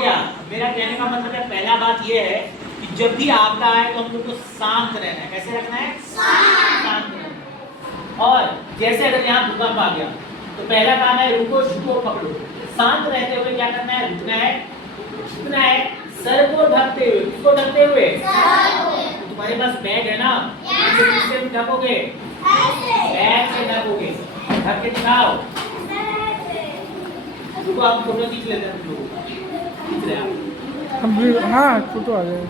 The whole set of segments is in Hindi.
गया। मेरा कहने का मतलब है, पहला बात ये है कि जब भी आपदा आए तो हम लोग को शांत रहना है। कैसे रखना है? शांत रहना है। और जैसे अगर यहाँ भूकंप आ गया तो पहला काम है रुको झुको पकड़ो। शांत रहते हुए क्या करना है? रुकना है, झुकना है, सर को ढकते हुए। किसको ढकते हुए? तो तुम्हारे पास बैग है ना, किससे ढकोगे? बैग से ढकोगे। ढक के दिखाओ। रुको आप फोटो खींच लेते हैं तुम लोग। खींच रहे आप? हम भी हाँ फोटो आ जाए।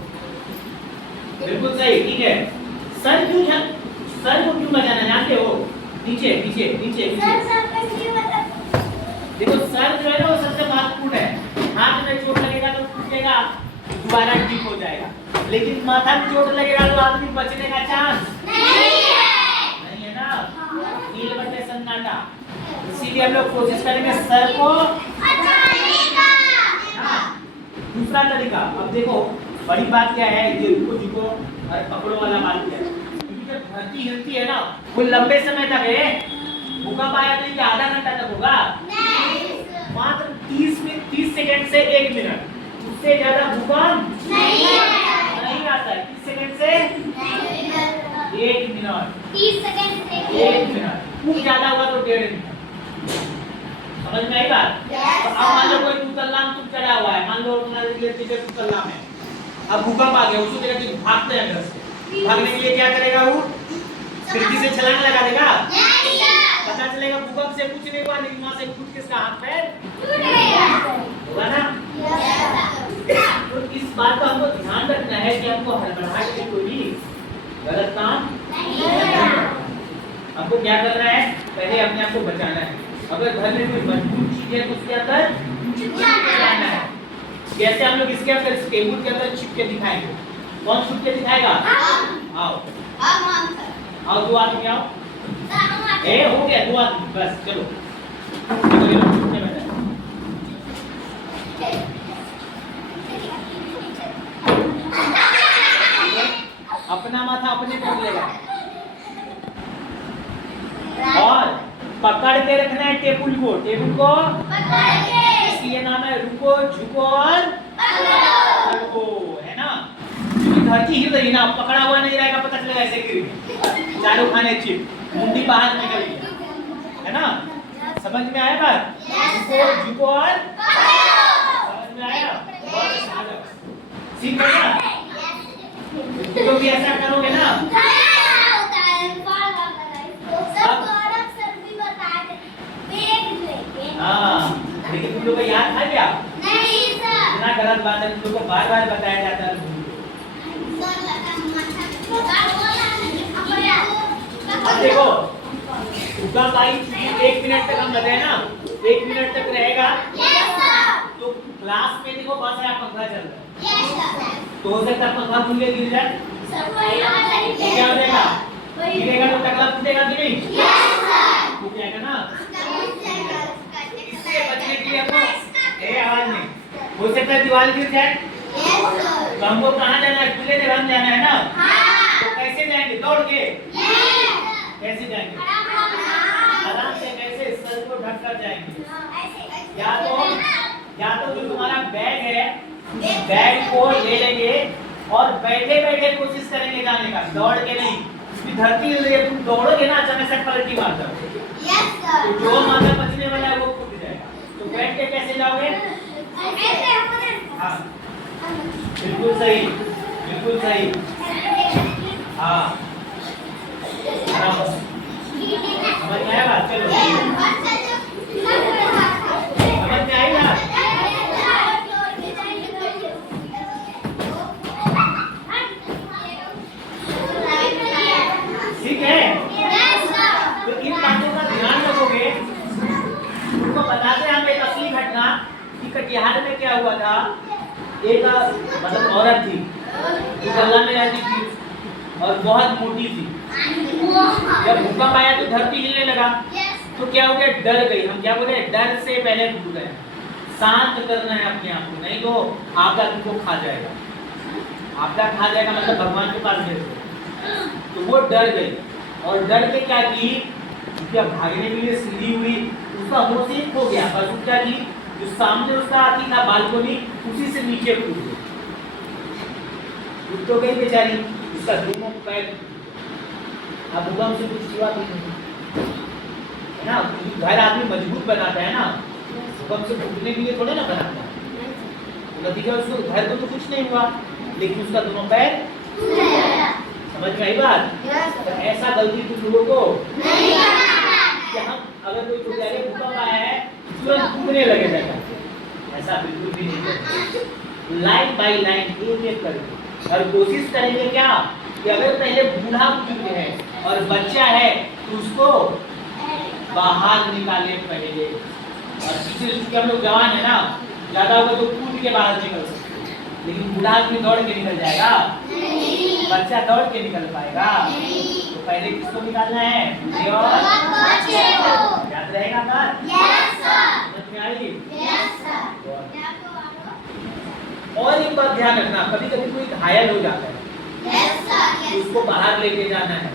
बिल्कुल सही, ठीक है। सर को क्यों बजाना जानते हो? नीचे नीचे नीचे नीचे। देखो सर जो है ना वो सबसे महत्वपूर्ण है। हाथ में चोट लगेगा तो टूटेगा, दोबारा ठीक हो जाएगा, लेकिन माथा में चोट लगेगा तो आदमी बचने का चांस नहीं है ना। नील बटे सन्नाटा। इसीलिए हम लोग कोशिश करेंगे सर को बचाने का। दूसरा तरीका, अब देखो बड़ी बात क्या है, ये रुको झुको और पकड़ो वाला बात क्या है। जब धरती हिलती है ना वो लंबे समय तक है। भूकंप आया तो ये आधा घंटा तक होगा? मात्र 30 सेकंड से 1 मिनट, उससे ज्यादा भूकंप नहीं आता है। 30 सेकंड से 1 मिनट, 30 सेकंड से 1 मिनट, खूब ज्यादा हुआ तो 1.5 मिनट। समझ में आई बात? तो अब मान लो कोई तुतल्ला में तुम चढ़ा हुआ है, मान लो तुम्हारे लिए तुतल्ला में, अब भूकंप आ गया, उसको देखा कि भागते हैं घर से। भागने के लिए क्या करेगा वो? खिड़की से छलांग लगा देगा? पता चलेगा भूकंप से कुछ नहीं हुआ, लेकिन वहां से फूट किसका हाथ पैर होगा ना। तो इस बात का हमको ध्यान रखना है कि हमको हड़बड़ाहट से कोई भी गलत काम नहीं करना। हमको क्या करना है? पहले अपने आप को बचाना है। अगर घर में कोई मजबूत चीज है तो उसके अंदर छिपना है। जैसे हम लोग इसके अंदर टेबल के अंदर छिप के दिखाएंगे। कौन छुप के दिखाएगा? आओ आओ, 2 आदमी आओ। हो गया 2 आदमी, बस चलो। अपना माथा अपने पर लेगा और पकड़ के रखना है टेबल को। टेबल को इसलिए नाम है रुको झुको और पकड़ो, है ना। धरती हिल रही ना, पकड़ा हुआ नहीं रहेगा, पता चलेगा ऐसे गिर गया। चारों खाने चिप, मुंडी बाहर निकल गई, है ना। समझ में आया बात? रुको झुको और समझ में आया? सीख गए ना? तो भी ऐसा करोगे ना। हाँ, लेकिन तुम लोग को याद था क्या? नहीं सर। इतना गलत बात है, तुम लोग को बार-बार बताया जाता है। अब देखो भूकंप आई 1 मिनट तक हम बताए ना, 1 मिनट तक रहेगा। तो क्लास में देखो बहुत सारा पंखा चल रहा है, तो हो सकता है पंखा खुल के गिर जाए। क्या हो जाएगा? गिरेगा तो टकला फूटेगा कि नहीं? फूट जाएगा ना। इससे बचने के लिए हमको आवाज नहीं, हो सकता है दीवार गिर जाए। तो हमको कहाँ जाना है? खुले जगह में जाना है ना। तो कैसे जाएंगे? दौड़ के? कैसे जाएंगे? आराम से। कैसे? सर को ढक कर जाएंगे। या तो जो तुम्हारा बैग है, बैग को ले लेंगे और बैठे बैठे कोशिश करेंगे जाने का, दौड़ के नहीं। धरती हिल रही है, तुम दौड़ोगे ना, अचानक से पलटी मार जाओगे, तो जो माथा बचने वाला है वो फूट जाएगा। तो बैठ के कैसे जाओगे? हाँ बिल्कुल सही, बिल्कुल सही। हाँ समझ में आया बात? चलो समझ में आई बात? ठीक है। तो इन बातों का ध्यान रखोगे। तुमको बताते हैं हम एक असली घटना कि कटिहार में क्या हुआ था। एक मतलब औरत थी जो गल्ला में रहती थी और बहुत मोटी थी। जब भूकंप आया तो धरती हिलने लगा, तो क्या हो गया? डर गई। हम क्या बोले? डर से पहले डूब गए। शांत करना है अपने आप को, नहीं तो आपदा तुमको खा जाएगा। आपदा खा जाएगा मतलब भगवान के पास भेज दो। तो वो डर गई और डर के क्या की? क्या भागने के लिए सीढ़ी हुई, उसका होश ही खो गया। पर वो क्या की? जो सामने उसका आती था बालकोनी, उसी से नीचे कूद गई। तो गई बेचारी, उसका दोनों पैर, अब भूकंप से कुछ हुआ भी नहीं है ना। घर आदमी मजबूत बनाता है ना, भूकंप से टूटने के लिए थोड़ा ना बनाता है। तो नतीजा उसको घर को तो कुछ नहीं हुआ, लेकिन उसका दोनों पैर, समझ में आई बात? तो ऐसा गलती तुम लोगों को नहीं करना कि हम अगर कोई गुरुद्वारे भूकंप आया है तुरंत कूदने लगे जाएगा, ऐसा बिल्कुल भी नहीं करना। लाइन बाय लाइन एक एक करके, और कोशिश करेंगे क्या कि अगर पहले बूढ़ा बुजुर्ग है और बच्चा है तो उसको बाहर निकाले पहले, और पीछे चूंकि हम लोग जवान है ना, ज्यादा होगा तो कूद के बाहर निकल सकते, लेकिन बूढ़ा आदमी दौड़ के निकल जाएगा, बच्चा दौड़ के निकल पाएगा। तो पहले किसको निकालना है? बूढ़े और बच्चे को। याद रहेगा बात? समझ में आई? और एक बात ध्यान रखना, कभी कभी कोई घायल हो जाता है, उसको बाहर लेके जाना है,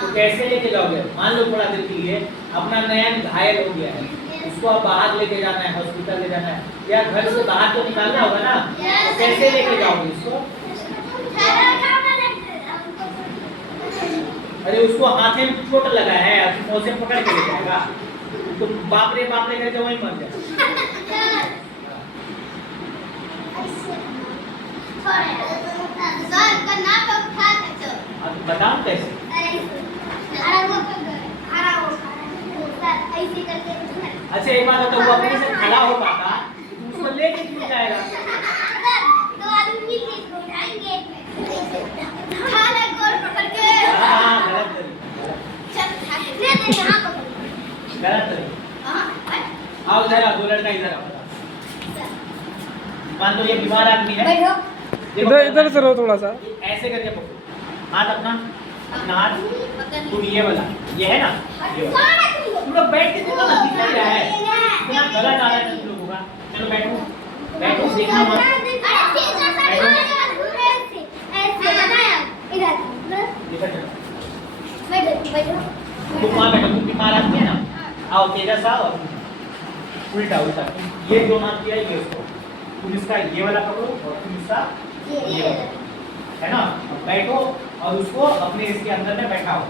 तो कैसे लेके जाओगे? मान लो थोड़ा देर के लिए अपना नयन घायल हो गया है, उसको आप बाहर लेके जाना है, हॉस्पिटल ले जाना है, या घर से बाहर तो निकालना होगा ना, तो कैसे लेके जाओगे उसको? अरे उसको हाथे में चोट लगा है, मुंह से पकड़ के ले जाएगा, तो बाप रे करके वहीं मर जाए। बताओ कैसे? अच्छा एक बात बताओ, वो अपने से खड़ा हो पाता तो उसको लेके क्यों जाएगा? तो आदमी मिलके इसको उठाएंगे, पकड़ के। गलत तरीका। आओ जरा, दो लड़का इधर आओ। मान लो ये बीमार आदमी है, इधर से रहो थोड़ा सा, ऐसे करके पकड़ो हाथ अपना हाथ, तुम ये वाला, ये है ना, ये वाला तुम लोग बैठ के देखो ना, दिख नहीं रहा है, इतना गलत आ रहा है तुम लोगों का। चलो बैठो बैठो, देखना मत, तुम वहाँ बैठो, तुम बीमार आदमी है ना, आओ तेजस आओ, उल्टा उल्टा, ये दोनों हाथ किया, ये उसको, तुम इसका ये वाला पकड़ो और तुम इसका ये वाला, है ना। बैठो और उसको अपने इसके अंदर में बैठाओ,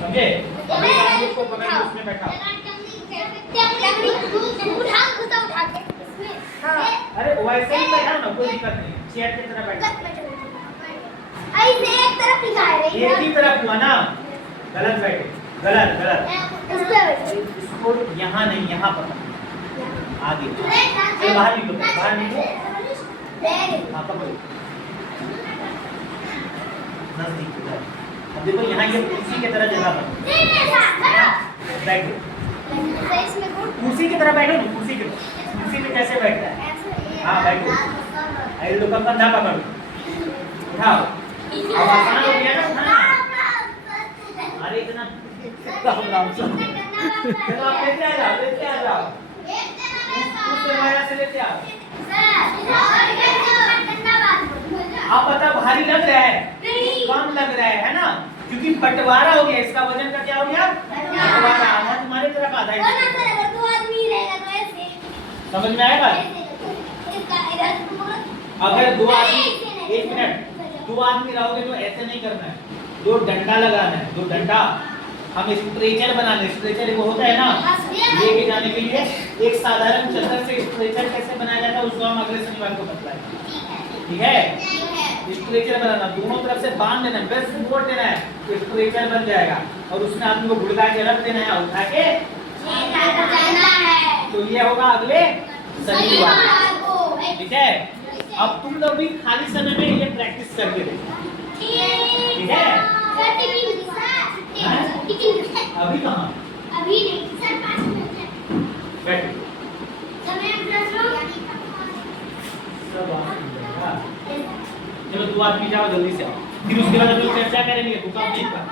समझे? उसको पकड़ के उसमें बैठाओ। अरे वैसे ही बैठाओ ना, कोई दिक्कत नहीं, चेयर की तरह बैठो। एक ही तरफ हुआ ना, गलत बैठे, गलत। इसको यहाँ नहीं, यहाँ पकड़, आगे बाहर निकलो, बाहर निकलो, हाँ पकड़ो, नजदीक। अब देखो यहाँ ये कुर्सी की तरह जगह पर बैठो, कुर्सी की तरह बैठो ना, कुर्सी की तरह, कुर्सी पे कैसे बैठता है? हाँ बैठो, ऐसे लोग का कंधा पकड़ो, उठाओ, अब आसान हो गया ना उठाना। अरे इतना राम चलो आप लेते आ जाओ, उस दरवाजा से लेते आओ। आप पता भारी लग रहा है, कम लग रहा है ना, क्योंकि बंटवारा हो गया, इसका वजन का क्या हो गया? बंटवारा। आधा तुम्हारे तरफ आधा है, समझ में आएगा? अगर दो आदमी, एक मिनट, दो आदमी रहोगे तो ऐसे नहीं करना है, दो डंडा लगाना है, दो डंडा, हम स्ट्रेचर बनाने, स्ट्रेचर वो होता है ना लेके जाने के लिए, एक साधारण चद्दर से स्ट्रेचर कैसे बनाया जाता है उसको हम अगले शनिवार को बताएंगे, ठीक है? स्ट्रेचर बनाना, दोनों तरफ से बांध देना, बस मोड़ देना है, तो स्ट्रेचर बन जाएगा, और उसमें आदमी को घुड़का के रख देना है, उठा के तो ये होगा अगले शनिवार, ठीक है? अब तुम लोग भी खाली समय में ये प्रैक्टिस करके देखो, ठीक है? अभी कहाँ? अभी नहीं सर, 5 मिनट है। बैठो, चलो दो आदमी जाओ, जल्दी से आओ, फिर उसके बाद हम लोग चर्चा करेंगे भूकंप पर।